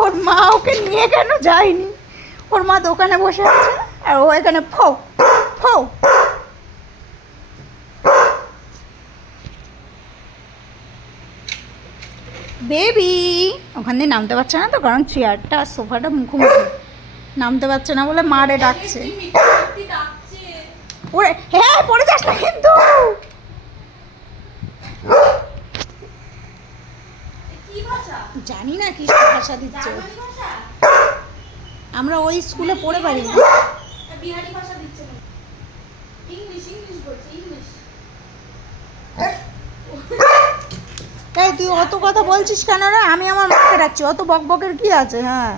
ওর মা ওকে নিয়ে কেন যায়নি? ওর মা দোকানে বসে আছে আর ও এখানে ফো ফো। বেবি ওখান দিয়ে নামতে পারছে না তো কারণ চেয়ারটা আর সোফাটা মুখোমুখি। নামতে পারছে না বলে মারে ডাকছে। ওরে হ্যাঁ পড়ে যাস না কিন্তু। জানি না কি ভাষা দিচ্ছে। আমরা ওই স্কুলে পড়ে পারি না। তাই তুই অত কথা বলছিস কেন রে? আমি আমার মাকে রাখছি অত বক বকের কি আছে? হ্যাঁ।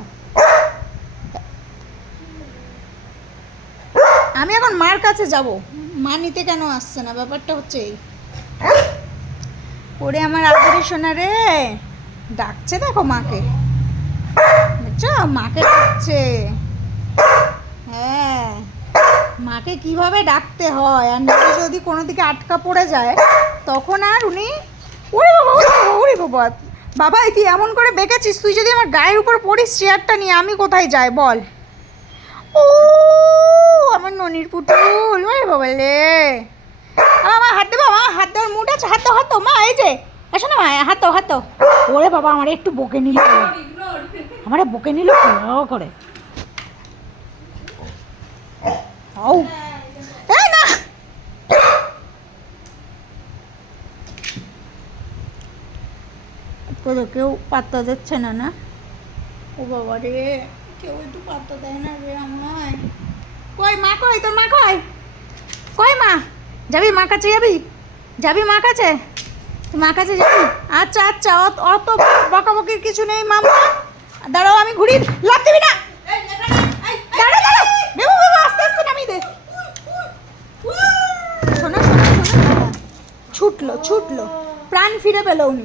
আমি এখন মার কাছে যাব। মা নিতে কেন আসছে না? ব্যাপারটা হচ্ছে এই। ওরে আমার আদরে সোনা রে। ডাকছে দেখো মাকে। বুঝছ মাকে ডাকছে। হ্যাঁ মাকে কীভাবে ডাকতে হয়? আর নিজে যদি কোনো দিকে আটকা পড়ে যায়, তখন আর উনি ওরে বাবা বাবা তুই এমন করে বেঁকেছিস? তুই যদি আমার গায়ের উপর পড়িস চেয়ারটা নিয়ে, আমি কোথায় যাই? বল। ও, আমার ননির পুতুল। ওরে বাবা লে আমার হাত দেবো আমার হাত দেওয়ার মুড আছে, হাত দাও, হাত মা, এই যে। আসো না হাত হাত ওরে বাবা, আমার একটু বকে নিল আমার বকে নিল করে। ও তোদের কেউ পাত্তা দিচ্ছে না না? ও বাবা রে, কেউ একটু পাত্তা দেয় না রে আমায়। কই মা, কই? তোর মা কই? কই মা? যাবি মা কাছে, যাবি? যাবি মা কাছে? তুই মা কাছে যাবি? আচ্ছা আচ্ছা অত অত বকাবকির কিছু নেই, মামা। দাঁড়াও, আমি ঘুরি। লাভ দিবি না। ছুটলো ছুটলো। প্রাণ ফিরে পেল উনি।